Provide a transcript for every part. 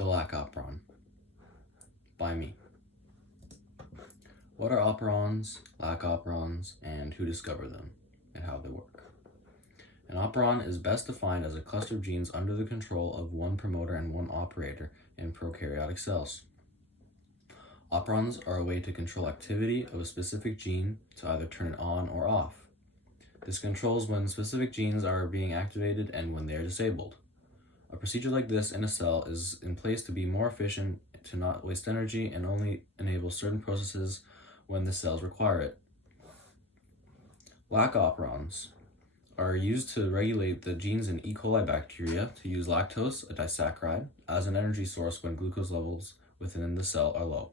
The Lac Operon by me. What are operons, Lac operons, and who discovered them, and how they work? An operon is best defined as a cluster of genes under the control of one promoter and one operator in prokaryotic cells. Operons are a way to control activity of a specific gene to either turn it on or off. This controls when specific genes are being activated and when they are disabled. A procedure like this in a cell is in place to be more efficient, to not waste energy, and only enable certain processes when the cells require it. Lac operons are used to regulate the genes in E. coli bacteria to use lactose, a disaccharide, as an energy source when glucose levels within the cell are low.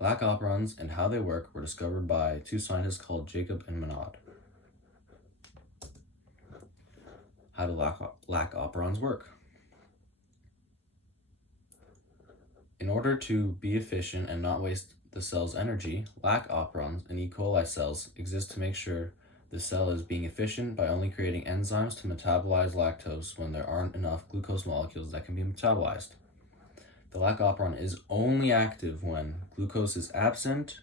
Lac operons and how they work were discovered by two scientists called Jacob and Monod. How do Lac operons work? In order to be efficient and not waste the cell's energy, Lac operons in E. coli cells exist to make sure the cell is being efficient by only creating enzymes to metabolize lactose when there aren't enough glucose molecules that can be metabolized. The Lac operon is only active when glucose is absent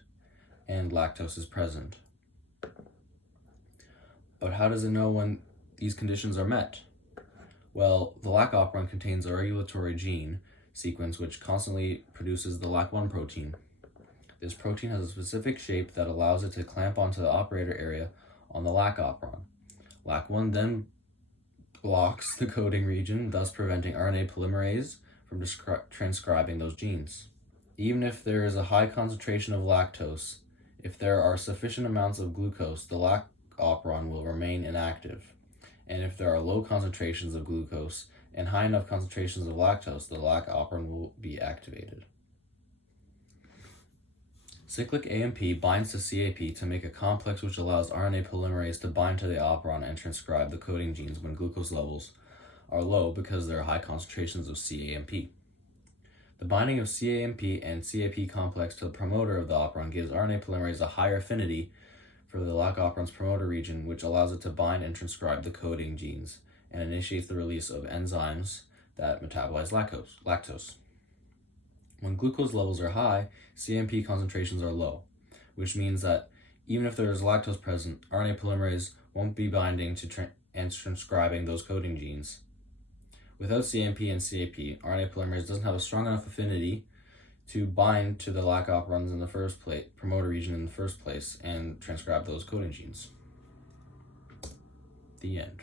and lactose is present. But how does it know when these conditions are met? Well, the Lac operon contains a regulatory gene sequence which constantly produces the LAC1 protein. This protein has a specific shape that allows it to clamp onto the operator area on the Lac operon. LAC1 then blocks the coding region, thus preventing RNA polymerase from transcribing those genes. Even if there is a high concentration of lactose, if there are sufficient amounts of glucose, the Lac operon will remain inactive. And if there are low concentrations of glucose and high enough concentrations of lactose, the Lac operon will be activated. Cyclic AMP binds to CAP to make a complex which allows RNA polymerase to bind to the operon and transcribe the coding genes when glucose levels are low because there are high concentrations of CAMP. The binding of CAMP and CAP complex to the promoter of the operon gives RNA polymerase a higher affinity for the Lac operon's promoter region, which allows it to bind and transcribe the coding genes and initiates the release of enzymes that metabolize lactose. When glucose levels are high, CAMP concentrations are low, which means that even if there is lactose present, RNA polymerase won't be binding to and transcribing those coding genes. Without CAMP and CAP, RNA polymerase doesn't have a strong enough affinity to bind to the Lac operons in the first place, promoter region in the first place, and transcribe those coding genes. The end.